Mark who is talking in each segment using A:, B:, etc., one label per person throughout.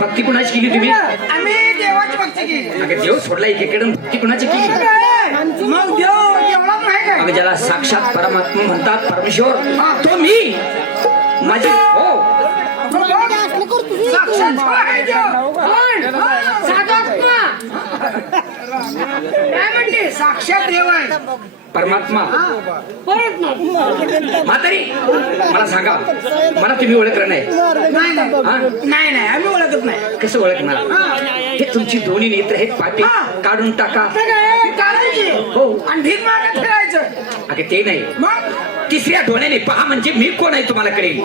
A: भक्ती कुणाची केली तुम्ही?
B: आम्ही देवाची भक्ती केली.
A: अगं देव सोडला एकीकडे भक्ती कुणाची केली?
B: मग देव एवढा नाही काय?
A: अगं ज्याला साक्षात परमात्मा म्हणतात परमेश्वर तो मी. माझी हो.
B: साक्षात साक्षात देव आहे.
A: परमात्मा.
B: परत
A: म्हातारी मला सांगा मला तुम्ही ओळखलं नाही.
B: नाही नाही? नाही नाही आम्ही ओळखत नाही.
A: कसं ओळखणार? हे. तुमची दोन्ही नेत्र
B: हा.
A: काढून टाका.
B: काढायचे.
A: हो.
B: आणि भीक मागत फिरायचं
A: अगं ते नाही.
B: मग?
A: तिसऱ्या डोळ्याने पहा म्हणजे मी कोण आहे तुम्हाला कळेल.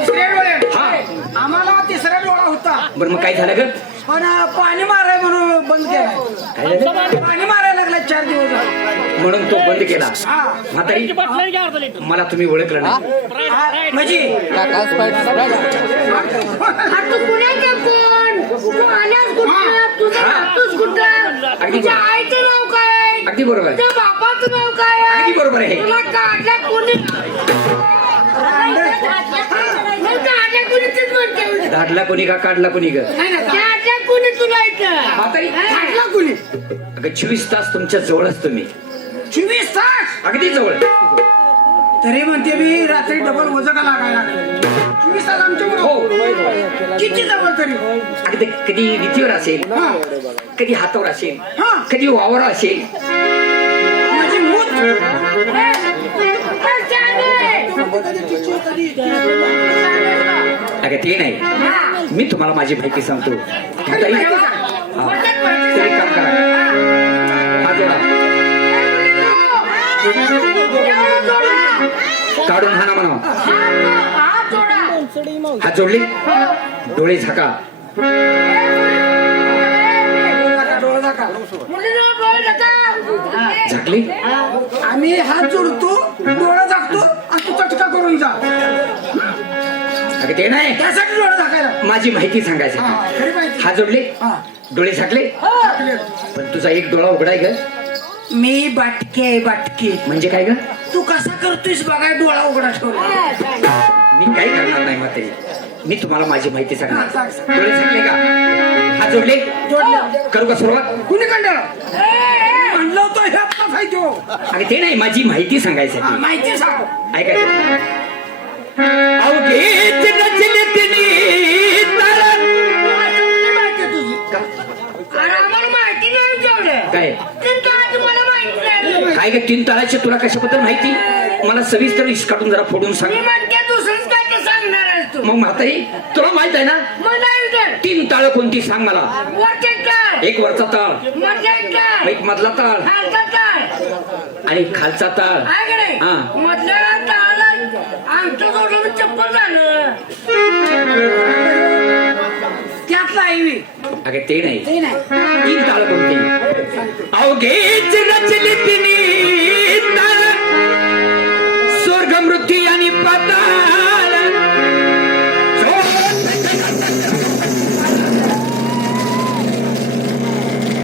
B: तिसऱ्या
A: हा.
B: आम्हाला
A: बरं मग काय झालं ग?
B: पण पाणी माराय म्हणून बंद
A: काय झालं?
B: पाणी मारायला लागला चार दिवस. झाले.
A: म्हणून तो बंद केला.
B: हा.
A: म्हातारी मला तुम्ही ओळखलं नाही.
B: हा, म्हणजे?
C: तू पुण्याचा कोण तू आल्यास कुठं तुझं. नातूच कुठं
A: अगदी
C: तुझ्या
A: बरोबर.
C: आईचं नाव काय?
A: अगदी बरोबर. आहे
C: तुझ्या बापाचं नाव काय?
A: अगदी बरोबर आहे.
C: तुला काढल्या कोणी? काढल्या
A: धाडला कोणी का काढला कोणी ग?
C: काढल्या कोणी तुला इथं?
A: म्हातारी
B: काढला कोणी?
A: अगं चोवीस तास तुमच्या जवळ असतो मी.
B: चोवीस तास?
A: अगदी जवळ.
B: तरी म्हणते मी रात्री डबल वजन का लागायला लागलं. चोवीस तास आमच्या
A: हो.
B: बरोबर किती जवळ तरी?
A: अगदी कधी रीतीवर असेल कधी हातावर असेल
B: हा.
A: कधी वावर असेल.
B: माझी मूत.
A: अगं ते नाही. मी तुम्हाला माझी माहिती सांगतो. म्हातारी हा. तरी काम करा. हा जोडा. काढून हा ना म्हणा. हात जोडली? डोळे झाका. झाकली?
B: आम्ही हात जोडतो डोळा झाकतो आणि तू चटका करून जा.
A: अगं ते नाही.
B: त्यासाठी डोळा झाकायला.
A: माझी माहिती सांगायची.
B: हा, खरी माहिती.
A: हात जोडले?
B: हा.
A: डोळे झाकले. पण तुझा एक डोळा उघडाय ग.
B: मी बाटके बाटके.
A: म्हणजे काय ग?
B: तू कसा करतोयस बघाय डोळा उघडा ठेवला.
A: मी काही करणार नाही म्हातारी मी तुम्हाला माझी माहिती
B: हा,
A: सांगणार
B: सांग, सांग.
A: डोळे झाकले का? हात जोडले?
B: जोडलं.
A: करू का सुरुवात?
B: कुणी कंटाळा म्हणलं होतं हे
A: अगं ते नाही माझी माहिती सांगायसाठी.
B: माहिती सांग.
A: ऐकायचं? काय?
C: काय?
A: काय तीन ताराचे तुला कशाबद्दल माहिती? मला सविस्तर काढून जरा फोडून सांग. मग म्हातारी तुला माहीत आहे ना? तीन ताळ कोणती सांग मला. एक वरचा ताळ. एक मधला ताळ. आणि खालचा ताळ.
C: चप्पल झालं.
B: त्यातला
A: ते नाही. तीन ताळ कोणती? अवघेच रचली तिने।